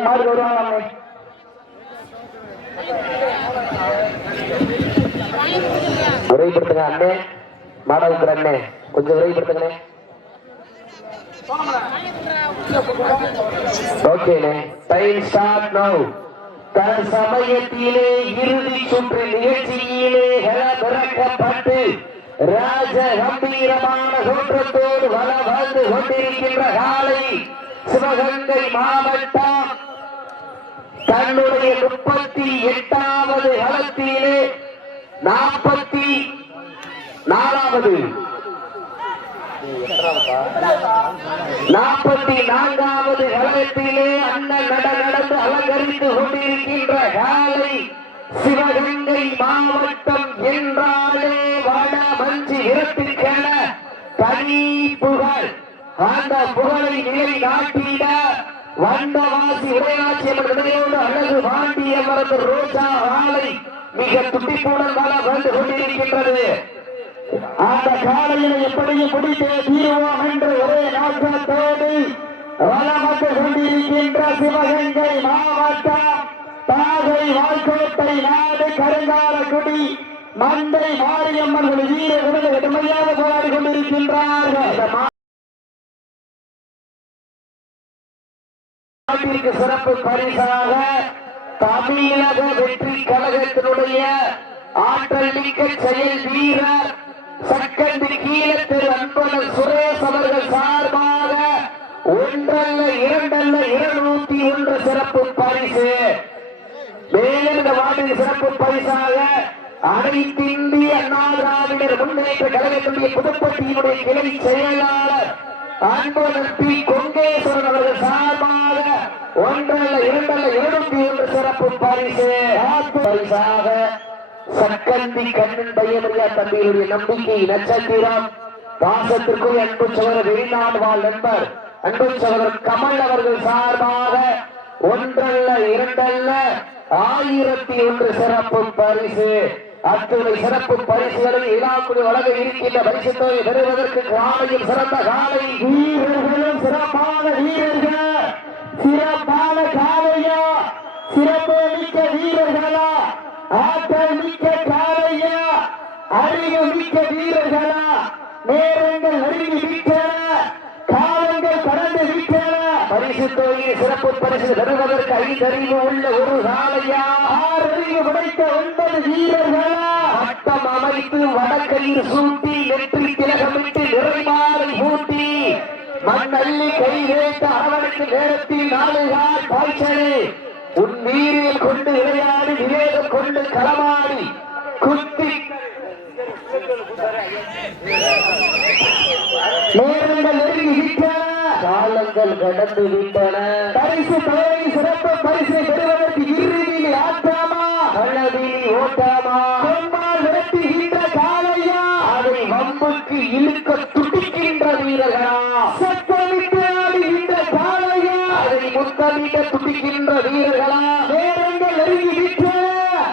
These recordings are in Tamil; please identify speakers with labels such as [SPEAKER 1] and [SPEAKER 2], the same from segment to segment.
[SPEAKER 1] மாடு வருவாங்க
[SPEAKER 2] விரைவுபடுத்துங்க அண்ணே. மாடவுக்குற அண்ணே கொஞ்சம் விரைவுபடுத்துங்கண்ணே ஓகேண்ணே டைம் ஸ்டார்ட் நவ் தன் இறுதி சுற்று நிகழ்ச்சியிலே பிறக்கப்பட்டு ராஜ கம்பீரமான தோற்றத்தோடு வள வாழ்ந்து கொண்டிருக்கின்ற காலை சிவகங்கை மாவட்டம் தன்னுடைய முப்பத்தி எட்டாவது காலத்திலே நாற்பத்தி நாலாவது. நாற்பத்தி நான்காவது காலத்திலே அண்ணன் நட நடந்து அலங்கரித்து கொண்டிருக்கின்ற காலை சிவகங்கை மாவட்டம் என்றாலே வட மஞ்சு விரட்டிக்கென தனி புகழ். அந்த புகழை நிலை காட்டிட வண்டவாசி உரையாட்சி விடுதலையோடு அழகு பாண்டிய மரத்து ரோஜா ஆலை மிக துடிப்புடன் வர வந்து கொண்டிருக்கின்றது அந்த காலையில் எப்படியும் முடித்தே தீருவோம் என்று ஒரே நோக்கத்தோடு வளமட்டு கொண்டிருக்கின்ற சிவகங்கை மாவட்டம் பாகை வாய்க்கோட்டை நாடு கருங்காலக்குடி மந்தை மாரியம்மன் வீர வீரர்கள் கடுமையாக போராடி கொண்டிருக்கின்றார்கள். சிறப்பு பரிசாக தமிழக வெற்றி கழகத்தினுடைய ஆற்றல் மிக்க செயல் வீரர் சக்கந்தி கீழத்தில் அன்பனர் சுரேஷ் அவர்கள் சார்பாக ஒன்றல்ல இரண்டல்ல இருநூத்தி ஒன்று சிறப்பு பரிசு. மேலும் இந்த வார்டின் சிறப்பு பரிசாக அனைத்து இந்திய அண்ணா திராவிடர் முன்னேற்ற கழகத்துடைய புதுப்பட்டியினுடைய கிளை செயலாளர் அன்பனர் பி. கொங்கேஸ்வரன் அவர்கள் சார்பாக ஒன்றல்ல இரண்டல்ல இருநூத்தி ஒன்று சிறப்பு பரிசு. பரிசாக சக்கந்தி கண்ணன் பையனுடைய தம்பியுடைய நம்பிக்கை நட்சத்திரம். பாசத்திற்கும் அன்பு சகோதரர் வெளிநாடு வாழ் நண்பர் அன்பு சகோதரர் கமல் அவர்கள் சார்பாக ஒன்றல்ல இரண்டல்ல ஆயிரத்தி ஒன்று சிறப்பு பரிசு. அத்துணை சிறப்பு பரிசுகளை இலாக்குடி வழங்க இருக்கின்ற பரிசு தொகை பெறுவதற்கு காலையில் சிறந்த காலை. வீரர்களும் சிறப்பான வீரர்கள். சிறப்பான காலையா. சிறப்பு மிக்க வீரர்களா. ஆற்றல் மிக்க காலையா. அறிவு மிக்க வீரர்களா. நேரங்கள் நெருங்கி விட்டன. காலங்கள் கடந்து விட்டன. பரிசு தொகையில் சிறப்பு பரிசு பெறுவதற்கு ஐந்தறிவு உள்ள ஒரு காலையா? ஆறறிவு படைத்த ஒன்பது வீரர்களா. வடக்கையில் சூட்டி நெற்றி திலகமிட்டு நிறைமாறி பூட்டி மண்ணள்ளி கை வைத்த அரவணைக்கு நேரத்தில் நாளுகால் பாய்ச்சலே. உன் நீரில் கொண்டு விளையாடி விவேகம் கொண்டு களமாடி. குத்தி. நேரங்கள் நெருங்கி விட்டன காலங்கள் கடந்து விட்டன. பரிசு தொகை சிறப்பு பரிசை பெறுவதற்கு துடிக்கின்ற வீரர்களா? சத்தமிட்டு ஆடுகின்ற காலையா அதை முத்தமிட்ட துடிக்கின்ற வீரர்களா? விட்டன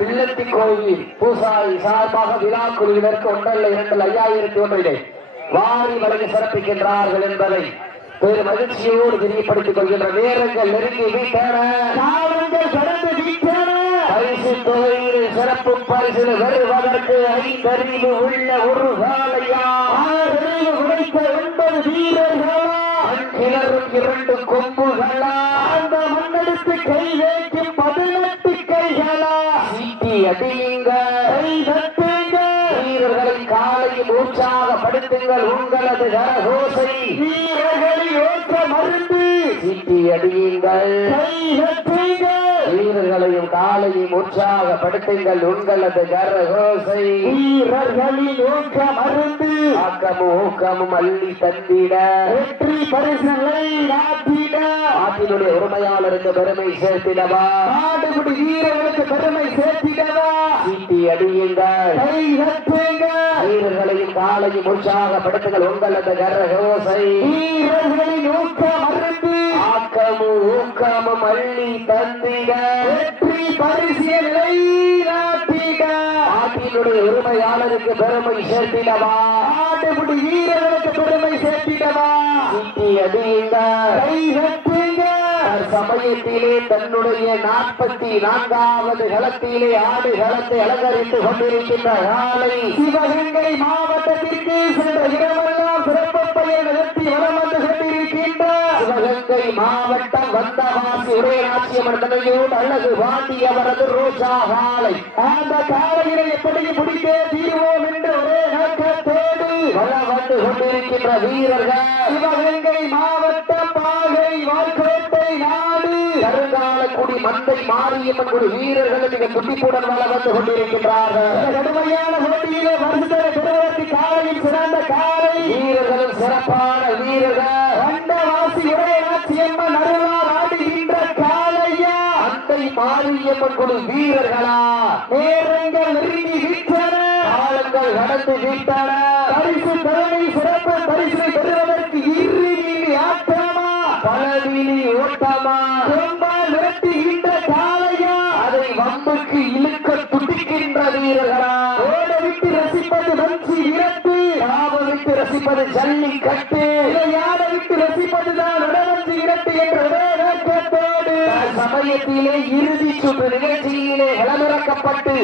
[SPEAKER 2] பிள்ளத்தி கோயில் பூசாரி சார்பாக விழா குழுவினருக்கு ஒன்றல்ல இரண்டல் ஐயாயிரத்தி ஒன்றிலே வாரி வழங்கி சிறப்பிக்கின்றார்கள் என்பதை பெரு மகிழ்ச்சியோடு தெரியப்படுத்திக் கொள்கின்ற நேரங்கள் நெருங்கி விட்டன காலங்கள் கடந்து விட்டன பரிசு தொகையில் சிறப்பு பரிசில் வருவதற்கு ஐந்தறிவு உள்ள ஒரு ஒன்பது வீரர்களா கிளறும் இரண்டு கொம்புகளா அந்த மண்ணெடுத்து கை வைக்கும் பதினெட்டு கைகளா சீட்டி அடியுங்க கை தட்டுங்க வீரர்களை காலையில் உற்சாகப்படுத்துங்கள் உங்களது கரகோசை வீரர்களை ஓட்ட மருந்து சீட்டி அடியுங்கள். கை வீரர்களையும் காலையும் உற்சாகப்படுத்துங்கள் உங்களது கரகோசை. வீரர்களின் ஊக்க மருந்து ஆக்கமும் ஊக்கமும் அள்ளி தந்திட. வெற்றி பரிசுகளை நாட்டிட நாட்டினுடைய உரிமையாளருக்கு பெருமை சேர்த்திடவா. நாடுபடி வீரர்களுக்கு பெருமை சேர்த்திடவா. சீட்டி அடியுங்கள். கை வீரர்களையும் காலையும் உற்சாகப்படுத்துங்கள் உங்களது கரகோசை. வீரர்களின் ஊக்க மருந்து ஆக்கமும் ஊக்கமும் அள்ளி தந்திட. வெற்றி பரிசியலை நாட்டிட. நாட்டினுடைய உரிமையாளருக்கு பெருமை சேர்த்திடவா. நாட்டுப்படி வீரர்களுக்கு பெருமை சேர்த்திடவா. சீட்டி அடியுங்க. கை தட்டுங்க சமயத்திலே தன்னுடைய நாற்பத்தி நான்காவது களத்திலே ஆடு களத்தை அலங்கரித்துக் கொண்டிருக்கின்ற காலை.
[SPEAKER 1] சிவகங்கை மாவட்டத்திற்கு சென்ற இடமெல்லாம் சிறப்பு பெயர் வந்து கொண்டிருக்கின்ற
[SPEAKER 2] சிவகங்கை மாவட்டம் வந்தவாசி உரையாட்சியம்மன் தனையோடு அழகு பாண்டியவரது ரோஜா காலை
[SPEAKER 1] அந்த காலையினை எப்படி பிடித்தே தீர்வோம் என்று ஒரே நோக்கத்தோடு
[SPEAKER 2] வள வந்து கொண்டிருக்கின்ற வீரர்கள்.
[SPEAKER 1] சிவகங்கை மாவட்டம் பாகை வாய்க்கோட்டை நாடு.
[SPEAKER 2] கருங்காலக்குடி மந்தை மாரியம்மன் குடி வீரர்கள் மிக துடிப்புடன் வள வந்து கொண்டிருக்கின்றார்கள்.
[SPEAKER 1] கடுமையான போட்டியிலே வருஷத்தை பெறுவதற்கு காலையில் சிறந்த காலை.
[SPEAKER 2] வீரர்களும் சிறப்பான வீரர்கள்.
[SPEAKER 1] உரையாட்சியம்மன் அருளால் ஆடுகின்ற காலையா
[SPEAKER 2] மந்தை மாரியம்மன் குடி வீரர்களா?
[SPEAKER 1] நேரங்கள் நெருங்கி விட்டன
[SPEAKER 2] காலங்கள் கடந்து விட்டன.
[SPEAKER 1] பரிசு தலைமை சிறப்பு பரிசை பெறுவதற்கு இறுதி ஆட்டமா?
[SPEAKER 2] பலவீனி ஓட்டமா?
[SPEAKER 1] கொம்பால் விரட்டுகின்ற காளையா?
[SPEAKER 2] அதை வம்புக்கு இழுக்க துடிக்கின்ற வீரர்களா?
[SPEAKER 1] ஓட விட்டு ரசிப்பது வஞ்சி விரட்டு
[SPEAKER 2] காவ ரசிப்பது ஜல்லிக்கட்டு.
[SPEAKER 1] யாட விட்டு ரசிப்பதுதான் உடவஞ்சி இரட்டு என்று ஒரே நோக்கத்தோடு
[SPEAKER 2] சமயத்திலே இறுதி சுற்று நிகழ்ச்சியிலே களமிறக்கப்பட்டு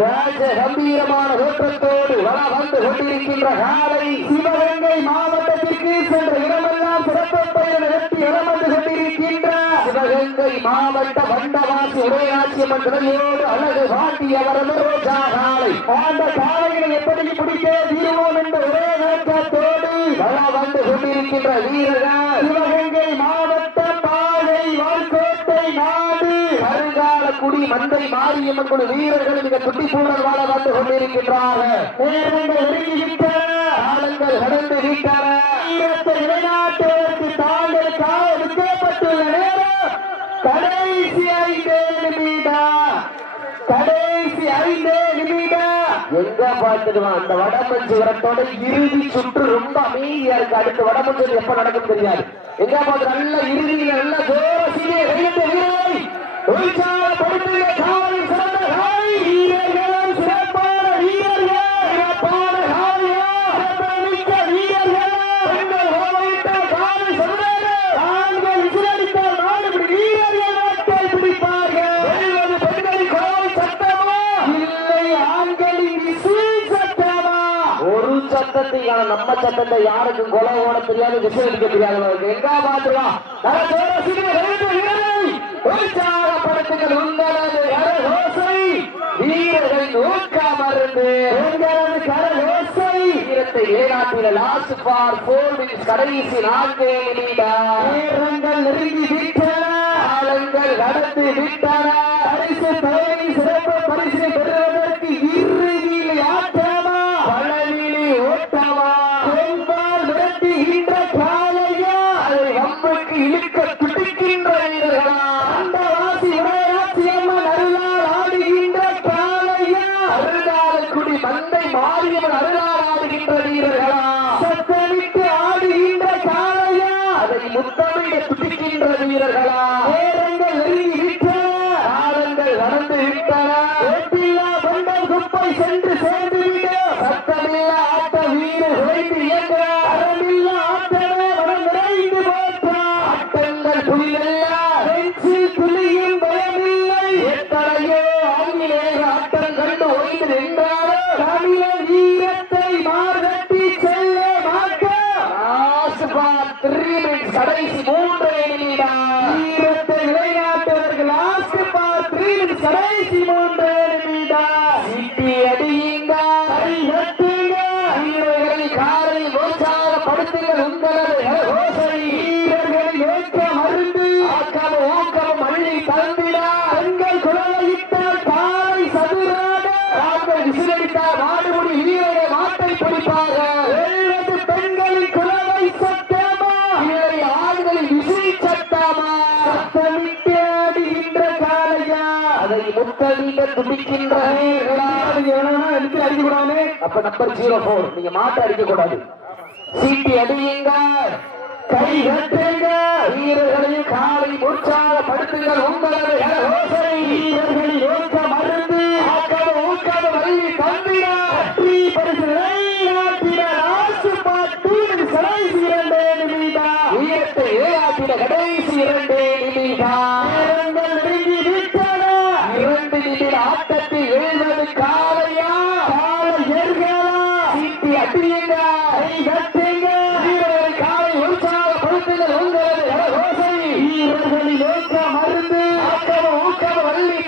[SPEAKER 2] ராஜ கம்பீரமான தோற்றத்தோடு வள வந்து கொண்டிருக்கின்ற காலை
[SPEAKER 1] சிவகங்கை மாவட்டத்திற்கு சென்ற இடமெல்லாம் சிறப்பு பயணம் நடத்தி இடம் வந்து கொண்டிருக்கின்ற
[SPEAKER 2] சிவகங்கை மாவட்ட வண்டவாசி உரையாட்சி துணையோடு அழகு பாட்டி அவரது ரோஜா காலை.
[SPEAKER 1] அந்த காளைகளை எப்படி பிடிக்க தீர்வோம் என்ற ஒரே நோக்கத்தோடு
[SPEAKER 2] வள வந்து கொண்டிருக்கின்ற வீரர்கள்
[SPEAKER 1] சிவகங்கை மாவட்ட
[SPEAKER 2] கருங்காலக்குடி மந்தை மாரியம்மன் குழு வீரர்கள் மிக துடிப்புடன் வாழ வந்து கொண்டிருக்கின்றார்கள்.
[SPEAKER 1] நேரங்கள் நெருங்கிவிட்டன.
[SPEAKER 2] காலங்கள் கடந்து விட்டன.
[SPEAKER 1] நேரம் கடைசி ஐந்தே நிமிடா கடைசி ஐந்தே நிமிடா
[SPEAKER 2] எங்க பார்த்துடுவான் அந்த வடமஞ்சு வரத்தோட இறுதி சுற்று ரொம்ப அமைதியா இருக்கு. அடுத்து வடமஞ்சு எப்ப நடக்கும் தெரியாது. எங்க பார்த்து நல்ல இறுதியில நல்ல ஜோர் உற்சாகப்படுத்திய காலை சிறந்த காலை
[SPEAKER 1] வீரர்களும் சிறப்பான வீரர்கள் சிறப்பான காலையா சிறப்புமிக்க வீரர்கள்
[SPEAKER 2] பெண்கள் ஓவையிட்ட காலை சொன்னாரு
[SPEAKER 1] ஆண்கள் விசிலடித்தால் நாடு வீரர்கள் நாட்டை பிடிப்பார்கள்
[SPEAKER 2] வெல்வது பெண்களின் கோவை சட்டமா
[SPEAKER 1] இல்லை ஆண்களின் விசில் சட்டமா
[SPEAKER 2] ஒரு நம்ம சட்டத்தை யாருக்கும் கொலை ஓட தெரியாது விசில் அடிக்க தெரியாது எங்க பாத்துருவான் நல்ல ஜோர சீரிய கையெழுத்து வீரரை உற்சாகப்படுத்துங்கள் உங்களது கரகோசை. வீரர்களின் ஊக்க மருந்து
[SPEAKER 1] உங்களது கரகோசை.
[SPEAKER 2] வீரத்தை ஏனாட்டில லாஸ்ட் ஃபார் போர் மினிட்ஸ் கடைசி நான்கு நிமிடம்
[SPEAKER 1] நேரங்கள் நெருங்கி விட்டன.
[SPEAKER 2] காலங்கள் கடந்து விட்டன.
[SPEAKER 1] பரிசு தலைமை சிறப்பு பரிசை பெறுவதற்கு இறுதி ஆட்டமா
[SPEAKER 2] பழனிலி ஓட்டமா
[SPEAKER 1] கொம்பால் விரட்டுகின்ற காலையா
[SPEAKER 2] அதை வம்புக்கு இழுக்க துடிக்கின்ற வீரர்களா
[SPEAKER 1] அந்த வாசி உரையாட்சியம்மன் அருளால் ஆடுகின்ற காலையா
[SPEAKER 2] அருளாளக்குடி மந்தை மாரியம்மன் அருளால் ஆடுகின்ற வீரர்களா
[SPEAKER 1] சத்தமிட்டு ஆடுகின்ற காலையா
[SPEAKER 2] அதை முத்தமிட துடிக்கின்ற வீரர்களா?
[SPEAKER 1] நேரங்கள் நெருங்கி விட்டன
[SPEAKER 2] காலங்கள் கடந்து விட்டன.
[SPEAKER 1] ஒப்பில்லா பண்டம் குப்பை சென்று சேர்ந்துவிடும்
[SPEAKER 2] சத்தமில்ல ஆட்ட வீரர் உழைத்து இயங்குகிறார்
[SPEAKER 1] அறமில்லா ஆட்டமே மனம் நிறைந்து போற்றார்
[SPEAKER 2] ஆட்டங்கள் புரியல்ல
[SPEAKER 1] நெஞ்சில் துளியும் பயமில்லை
[SPEAKER 2] எத்தனையோ ஆங்கிலேய ஆட்டம் கண்டு ஓய்ந்து நின்றாரோ
[SPEAKER 1] தமிழர் வீரத்தை மார்கட்டி செல்ல மாட்டார்
[SPEAKER 2] லாஸ்ட் ஃபார் த்ரீ மினிட்ஸ் கடைசி மூன்று நிமிடம்
[SPEAKER 1] வீரத்தை நிலைநாட்டுவதற்கு லாஸ்ட் பார் த்ரீ கடைசி மூன்று நிமிடம்
[SPEAKER 2] சிட்டி அடியுங்க.
[SPEAKER 1] கை
[SPEAKER 2] வீரர்களை காலை உற்சாகப்படுத்துங்கள் உங்களது ஓசை அதை முத்தமிட துடிக்கின்ற வீரர்களா
[SPEAKER 1] எடுத்து
[SPEAKER 2] அப்ப நம்பர் ஜீரோ போர் நீங்க மாட்டை அடிக்க கூடாது சீட்டி அடியுங்க.
[SPEAKER 1] கை கட்டுங்க.
[SPEAKER 2] வீரர்களையும் காலை உற்சாகப்படுத்துங்கள் உங்களது
[SPEAKER 1] மருந்து
[SPEAKER 2] ஆக்கம் ஊக்கம் வள்ளி தந்திட.
[SPEAKER 1] வெற்றி பரிசு நிலைநாட்டின லாஸ்ட் பாட்டு கடைசி இரண்டு நிமிடம்.
[SPEAKER 2] வீரத்தை கடைசி
[SPEAKER 1] நேரங்கள் நெருங்கி விட்டன
[SPEAKER 2] இரண்டு நிமிட ஆட்டத்தில் வீழ்வது காலையா
[SPEAKER 1] கால ஏர்களா
[SPEAKER 2] சீட்டி அடியுங்க
[SPEAKER 1] கை கட்டுங்க
[SPEAKER 2] வீரர்கள் காலை உற்சாகப்படுத்துங்கள் உங்களது
[SPEAKER 1] மருந்து.
[SPEAKER 2] ஆக்கம ஊக்கம வள்ளி.